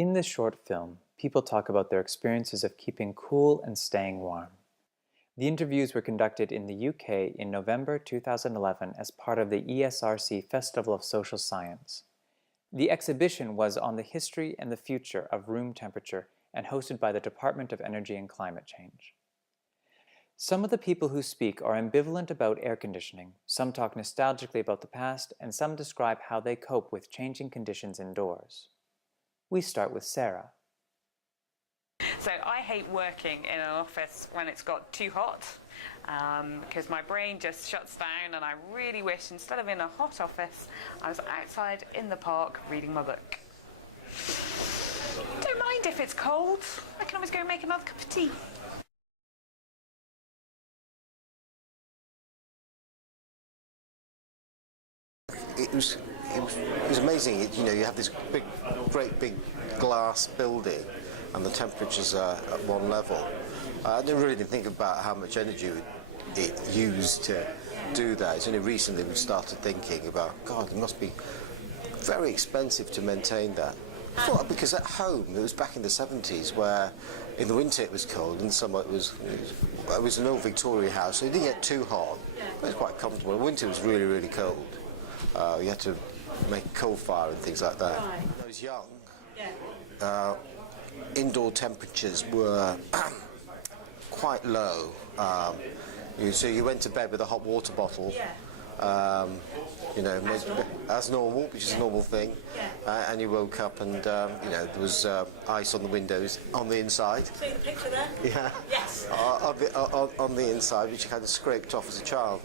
In this short film, people talk about their experiences of keeping cool and staying warm. The interviews were conducted in the UK in November 2011 as part of the ESRC Festival of Social Science. The exhibition was on the history and the future of room temperature and hosted by the Department of Energy and Climate Change. Some of the people who speak are ambivalent about air conditioning, some talk nostalgically about the past, and some describe how they cope with changing conditions indoors. We start with Sarah. So I hate working in an office when it's got too hot because my brain just shuts down, and I really wish instead of in a hot office I was outside in the park reading my book. Don't mind if it's cold, I can always go and make another cup of tea. It was amazing. You have this great big glass building, and the temperatures are at one level. I didn't think about how much energy it used to do that. It's only recently we started thinking about, God, it must be very expensive to maintain that. I thought because at home, it was back in the 70s where in the winter it was cold, in the summer it was an old Victorian house, so it didn't get too hot, but it was quite comfortable. In winter it was really, really cold. You had to make a coal fire and things like that. When I was young, indoor temperatures were quite low. So you went to bed with a hot water bottle, as normal, which is a normal thing, and you woke up and there was ice on the windows on the inside. See the picture there? Yeah. Yes. On the inside, which you kind of scraped off as a child.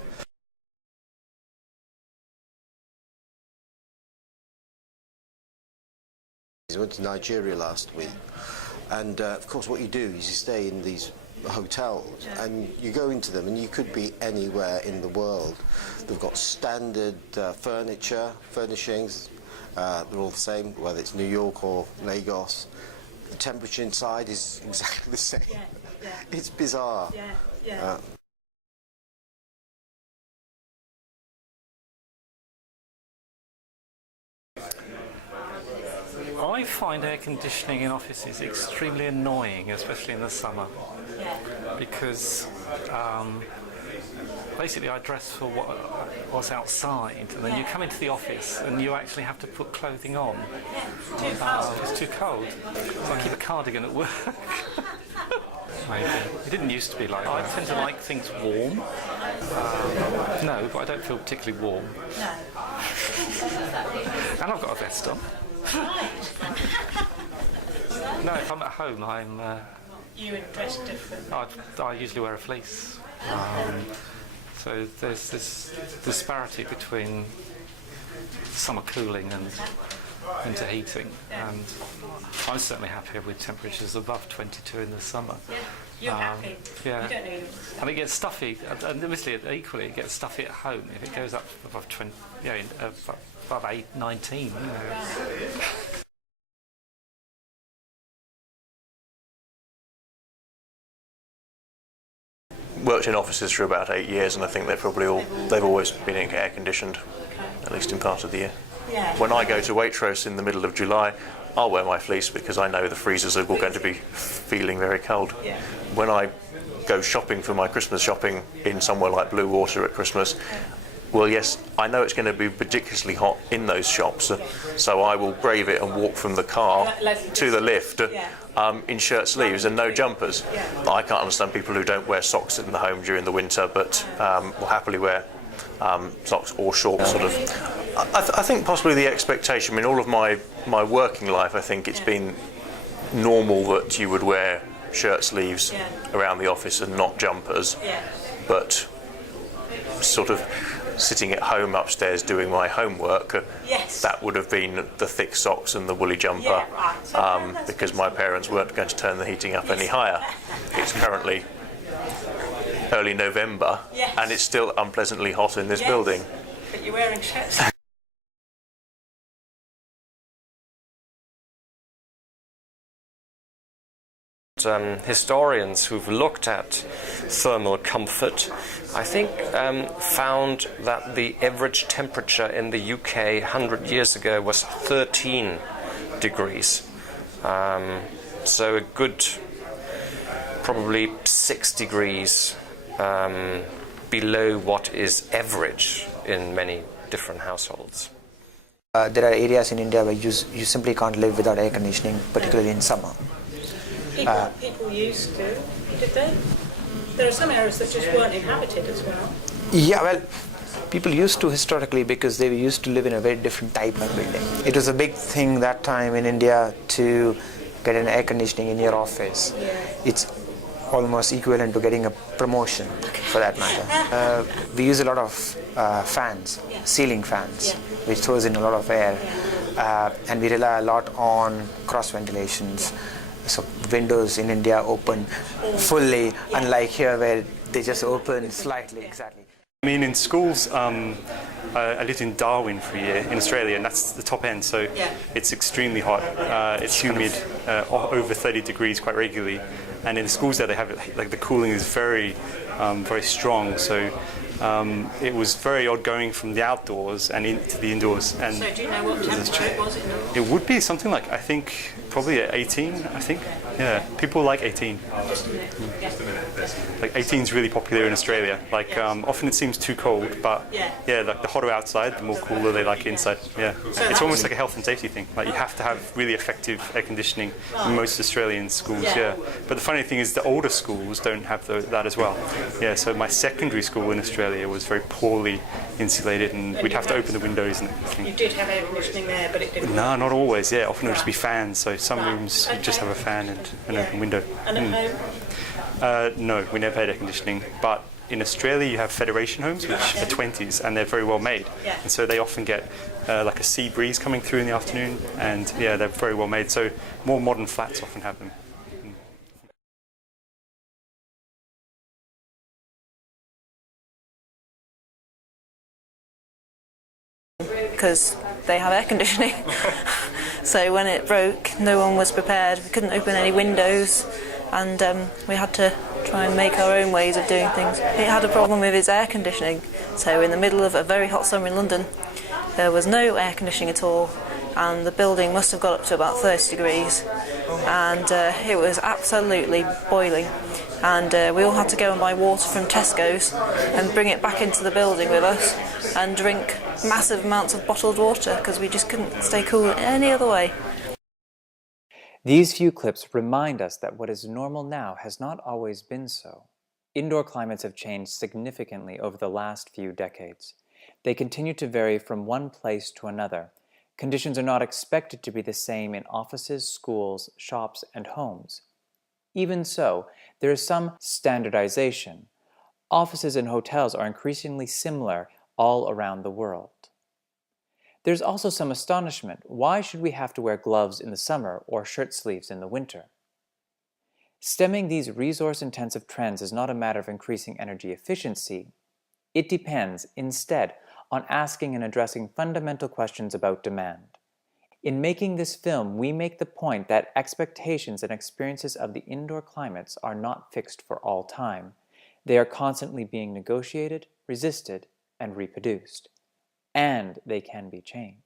I went to Nigeria last week, and of course what you do is you stay in these hotels and you go into them and you could be anywhere in the world. They've got standard furnishings, they're all the same, whether it's New York or Lagos. The temperature inside is exactly the same. It's bizarre. I find air conditioning in offices extremely annoying, especially in the summer, because basically I dress for what's outside, and then you come into the office and you actually have to put clothing on. It's too cold. So I keep a cardigan at work. Maybe. It didn't used to be like that. I tend to like things warm. No, but I don't feel particularly warm. No. And I've got a vest on. No, if I'm at home, You would dress different. I usually wear a fleece. So there's this disparity between summer cooling and winter heating, and I'm certainly happier with temperatures above 22 in the summer. You're happy. Yeah. You don't need it. And it gets stuffy, and obviously equally it gets stuffy at home if it goes up above 20, above 19. Worked in offices for about 8 years, and I think they've always been air conditioned, at least in part of the year. Yeah. When I go to Waitrose in the middle of July, I'll wear my fleece because I know the freezers are all going to be feeling very cold. Yeah. When I go shopping for my Christmas shopping in somewhere like Blue Water at Christmas, well, yes, I know it's going to be ridiculously hot in those shops, so I will brave it and walk from the car to the lift in shirt sleeves and no jumpers. I can't understand people who don't wear socks in the home during the winter, but will happily wear socks or shorts, sort of. I think possibly the expectation, I mean, all of my working life, I think it's been normal that you would wear shirt sleeves around the office and not jumpers, but sort of sitting at home upstairs doing my homework, that would have been the thick socks and the woolly jumper, because my parents weren't going to turn the heating up any higher. It's currently early November, and it's still unpleasantly hot in this building. But you're wearing shirts. Historians who've looked at thermal comfort, I think, found that the average temperature in the UK 100 years ago was 13 degrees. So a good probably 6 degrees below what is average in many different households. There are areas in India where you simply can't live without air conditioning, particularly in summer. People used to, did they? There are some areas that just weren't inhabited as well. Yeah, well, people used to historically because they used to live in a very different type of building. It was a big thing that time in India to get an air conditioning in your office. Yeah. It's almost equivalent to getting a promotion for that matter. We use a lot of fans, ceiling fans, which throws in a lot of air, and we rely a lot on cross ventilations. So windows in India open fully, unlike here where they just open slightly. Exactly. I mean, in schools, I lived in Darwin for a year in Australia, and that's the top end, so it's extremely hot. It's humid, over 30 degrees quite regularly, and in the schools there they have it, like the cooling is very, very strong. So it was very odd going from the outdoors and into the indoors. And So do you know what temperature it was in North? it would be something like, I think, probably at 18, I think. Yeah, people like 18. Like 18 is really popular in Australia. Like often it seems too cold, but yeah, like the hotter outside, the more cooler they like inside. Yeah, it's almost like a health and safety thing. Like you have to have really effective air conditioning in most Australian schools. Yeah, but the funny thing is the older schools don't have that as well. Yeah, so my secondary school in Australia was very poorly insulated, and we'd have to open the windows and everything. You did have air conditioning there, but it didn't. No, not always. Yeah, often it would just be fans. So some rooms you just have a fan and an open window. And at home? No, we never had air conditioning. But in Australia, you have federation homes, which are 20s, and they're very well made. Yeah. And so they often get like a sea breeze coming through in the afternoon, and yeah, they're very well made. So more modern flats often have them. Because they have air conditioning. So when it broke, no one was prepared. We couldn't open any windows, and we had to try and make our own ways of doing things. It had a problem with its air conditioning. So in the middle of a very hot summer in London, there was no air conditioning at all, and the building must have got up to about 30 degrees, and it was absolutely boiling. And we all had to go and buy water from Tesco's and bring it back into the building with us and drink massive amounts of bottled water because we just couldn't stay cool any other way. These few clips remind us that what is normal now has not always been so. Indoor climates have changed significantly over the last few decades. They continue to vary from one place to another. Conditions are not expected to be the same in offices, schools, shops, and homes. Even so, there is some standardization. Offices and hotels are increasingly similar all around the world. There's also some astonishment. Why should we have to wear gloves in the summer or shirt sleeves in the winter? Stemming these resource-intensive trends is not a matter of increasing energy efficiency. It depends, instead, on asking and addressing fundamental questions about demand. In making this film, we make the point that expectations and experiences of the indoor climates are not fixed for all time. They are constantly being negotiated, resisted, and reproduced. And they can be changed.